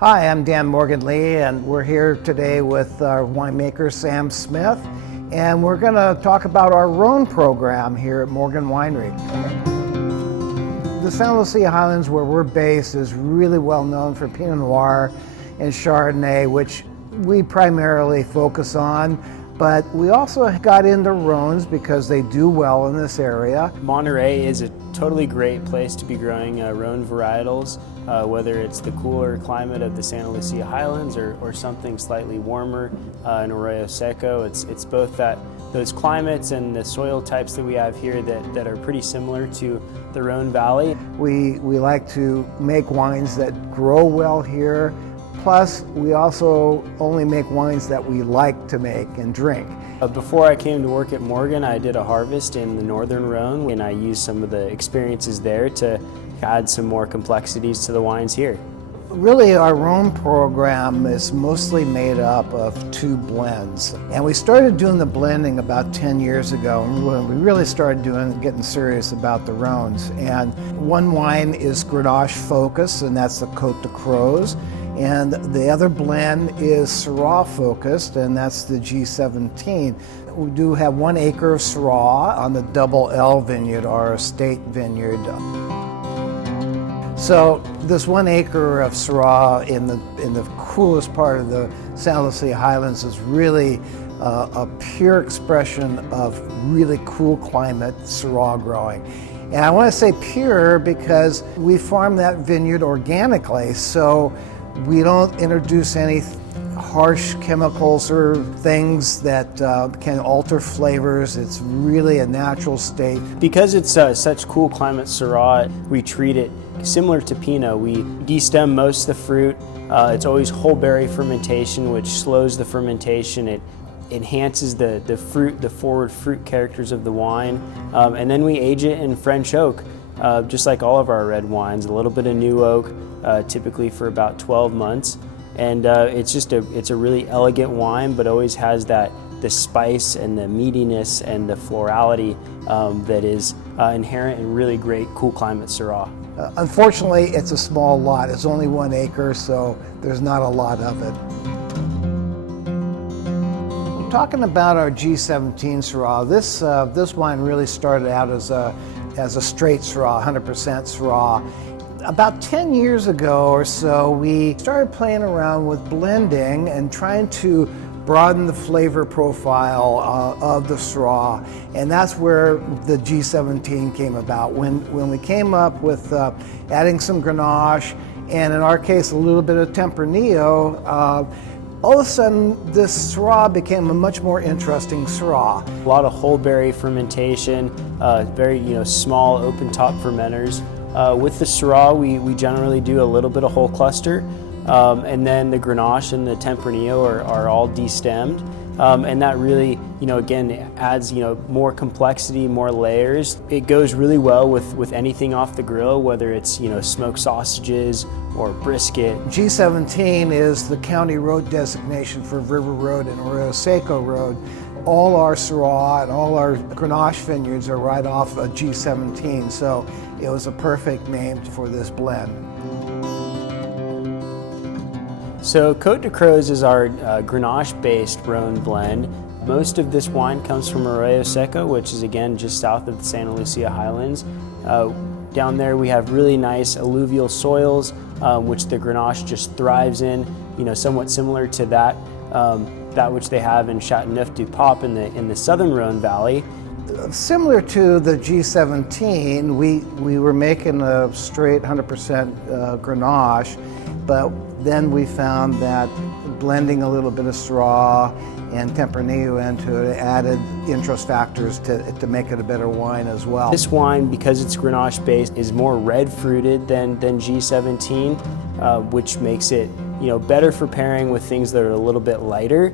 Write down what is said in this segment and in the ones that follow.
Hi, I'm Dan Morgan Lee, and we're here today with our winemaker Sam Smith, and we're going to talk about our Rhone program here at Morgan Winery. The Santa Lucia Highlands, where we're based, is really well known for Pinot Noir and Chardonnay, which we primarily focus on. But we also got into Rhones because they do well in this area. Monterey is a totally great place to be growing Rhone varietals, whether it's the cooler climate of the Santa Lucia Highlands or something slightly warmer in Arroyo Seco. It's both those climates and the soil types that we have here that are pretty similar to the Rhone Valley. We like to make wines that grow well here. Plus, we also only make wines that we like to make and drink. Before I came to work at Morgan, I did a harvest in the Northern Rhone, and I used some of the experiences there to add some more complexities to the wines here. Really, our Rhone program is mostly made up of two blends. And we started doing the blending about 10 years ago, when we really started getting serious about the Rhones. And one wine is Grenache focused, and that's the Côte de Croze. And the other blend is Syrah focused, and that's the G17. We do have 1 acre of Syrah on the Double L vineyard, our estate vineyard. So this 1 acre of Syrah in the coolest part of the Santa Lucia Highlands is really a pure expression of really cool climate Syrah growing. And I want to say pure because we farm that vineyard organically, so we don't introduce any harsh chemicals or things that can alter flavors. It's really a natural state. Because it's such cool climate Syrah, we treat it similar to Pinot. We destem most of the fruit. It's always whole berry fermentation, which slows the fermentation. It enhances the forward fruit characters of the wine. And then we age it in French oak, just like all of our red wines, a little bit of new oak, typically for about 12 months. And it's a really elegant wine, but always has the spice and the meatiness and the florality that is inherent in really great cool climate Syrah. Unfortunately, it's a small lot. It's only 1 acre, so there's not a lot of it. Talking about our G17 Syrah, this wine really started out as a straight Syrah, 100% Syrah. About 10 years ago or so, we started playing around with blending and trying to broaden the flavor profile of the Syrah, and that's where the G17 came about. When we came up with adding some Grenache, and in our case a little bit of Tempranillo, all of a sudden this Syrah became a much more interesting Syrah. A lot of whole berry fermentation, very small open top fermenters. With the Syrah, we generally do a little bit of whole cluster, and then the Grenache and the Tempranillo are all destemmed, and that really, again, adds more complexity, more layers. It goes really well with anything off the grill, whether it's smoked sausages or brisket. G17 is the county road designation for River Road and Arroyo Seco Road. All our Syrah and all our Grenache vineyards are right off of G17, so it was a perfect name for this blend. So Côte de Croze is our Grenache-based Rhone blend. Most of this wine comes from Arroyo Seco, which is again just south of the Santa Lucia Highlands. Down there we have really nice alluvial soils, which the Grenache just thrives in, somewhat similar to that which they have in Châteauneuf-du-Pape in the southern Rhone Valley. Similar to the G17, we were making a straight 100% Grenache, but then we found that blending a little bit of Syrah and Tempranillo into it added interest factors to make it a better wine as well. This wine, because it's Grenache based, is more red fruited than G17, which makes it better for pairing with things that are a little bit lighter,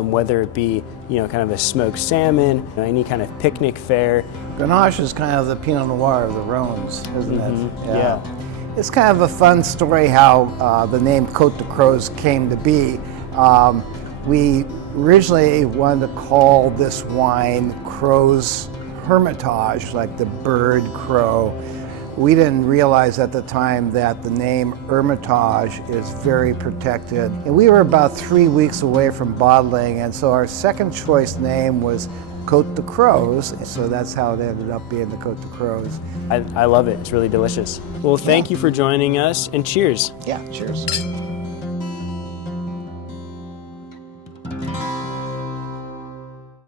whether it be kind of a smoked salmon, any kind of picnic fare. Grenache is kind of the Pinot Noir of the Rhones, isn't it? Yeah. It's kind of a fun story how the name Côte de Croze came to be. We originally wanted to call this wine Crow's Hermitage, like the bird crow. We didn't realize at the time that the name Hermitage is very protected. And we were about 3 weeks away from bottling, and so our second choice name was Côte de Crows. So that's how it ended up being the Côte de Crows. I love it. It's really delicious. Well, thank you for joining us, and cheers. Yeah, cheers.